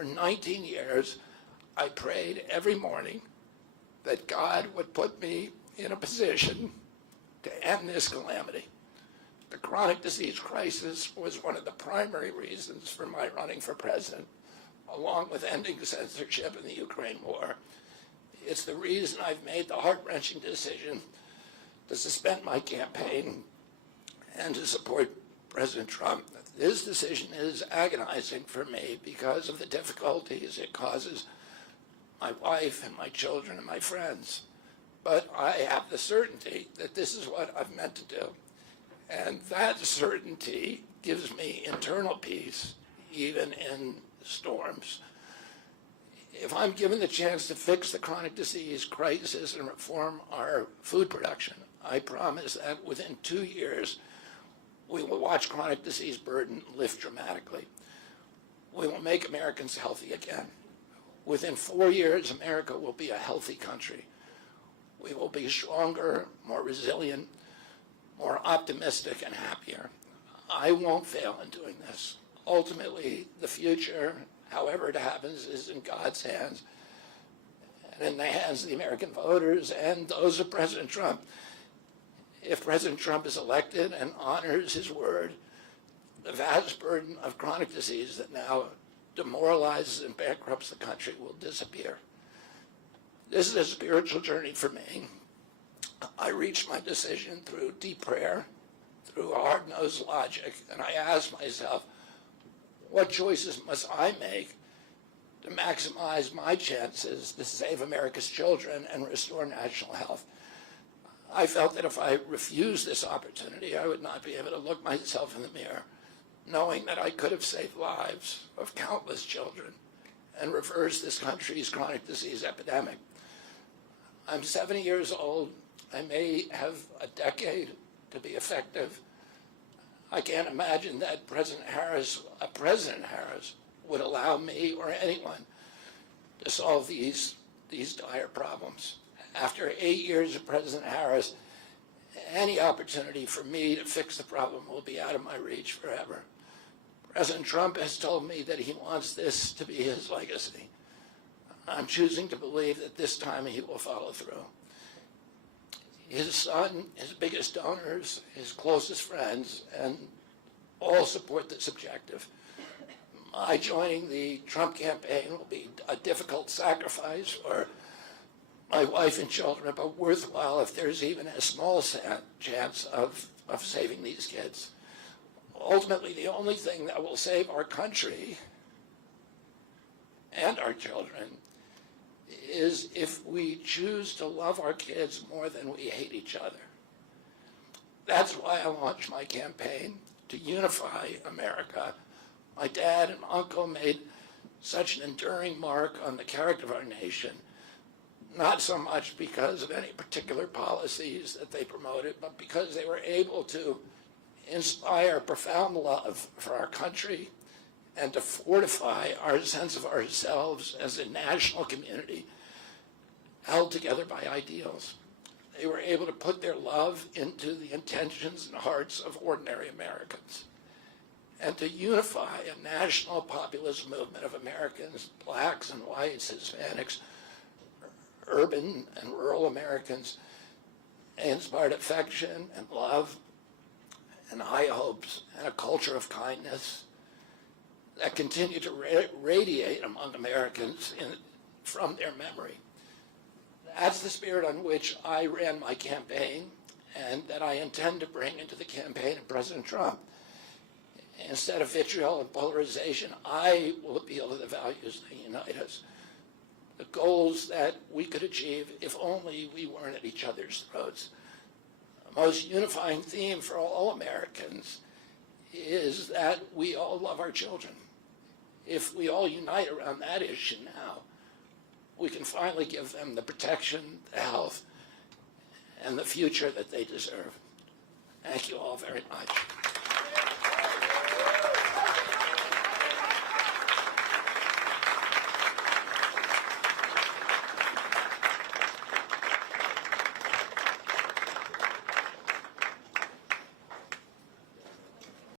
For 19 years, I prayed every morning that God would put me in a position to end this calamity. The chronic disease crisis was one of the primary reasons for my running for president, along with ending censorship in the Ukraine war. It's the reason I've made the heart-wrenching decision to suspend my campaign and to support President Trump. This decision is agonizing for me because of the difficulties it causes my wife and my children and my friends. But I have the certainty that this is what I've meant to do. And that certainty gives me internal peace, even in storms. If I'm given the chance to fix the chronic disease crisis and reform our food production, I promise that within 2 years, we will watch chronic disease burden lift dramatically. We will make Americans healthy again. Within 4 years, America will be a healthy country. We will be stronger, more resilient, more optimistic, and happier. I won't fail in doing this. Ultimately, the future, however it happens, is in God's hands and in the hands of the American voters and those of President Trump. If President Trump is elected and honors his word, the vast burden of chronic disease that now demoralizes and bankrupts the country will disappear. This is a spiritual journey for me. I reached my decision through deep prayer, through hard-nosed logic, and I asked myself, what choices must I make to maximize my chances to save America's children and restore national health? I felt that if I refused this opportunity, I would not be able to look myself in the mirror, knowing that I could have saved lives of countless children and reversed this country's chronic disease epidemic. I'm 70 years old. I may have a decade to be effective. I can't imagine that President Harris would allow me or anyone to solve these dire problems. After 8 years of President Harris, any opportunity for me to fix the problem will be out of my reach forever. President Trump has told me that he wants this to be his legacy. I'm choosing to believe that this time he will follow through. His son, his biggest donors, his closest friends, and all support this objective. My joining the Trump campaign will be a difficult sacrifice for my wife and children, but worthwhile if there's even a small chance of saving these kids. Ultimately, the only thing that will save our country and our children is if we choose to love our kids more than we hate each other. That's why I launched my campaign to unify America. My dad and uncle made such an enduring mark on the character of our nation, not so much because of any particular policies that they promoted, but because they were able to inspire profound love for our country and to fortify our sense of ourselves as a national community held together by ideals. They were able to put their love into the intentions and hearts of ordinary Americans and to unify a national populist movement of Americans, blacks and whites, Hispanics, urban and rural Americans. They inspired affection and love and high hopes and a culture of kindness that continue to radiate among Americans from their memory. That's the spirit on which I ran my campaign and that I intend to bring into the campaign of President Trump. Instead of vitriol and polarization, I will appeal to the values that unite us, the goals that we could achieve if only we weren't at each other's throats. The most unifying theme for all Americans is that we all love our children. If we all unite around that issue now, we can finally give them the protection, the health, and the future that they deserve. Thank you all very much.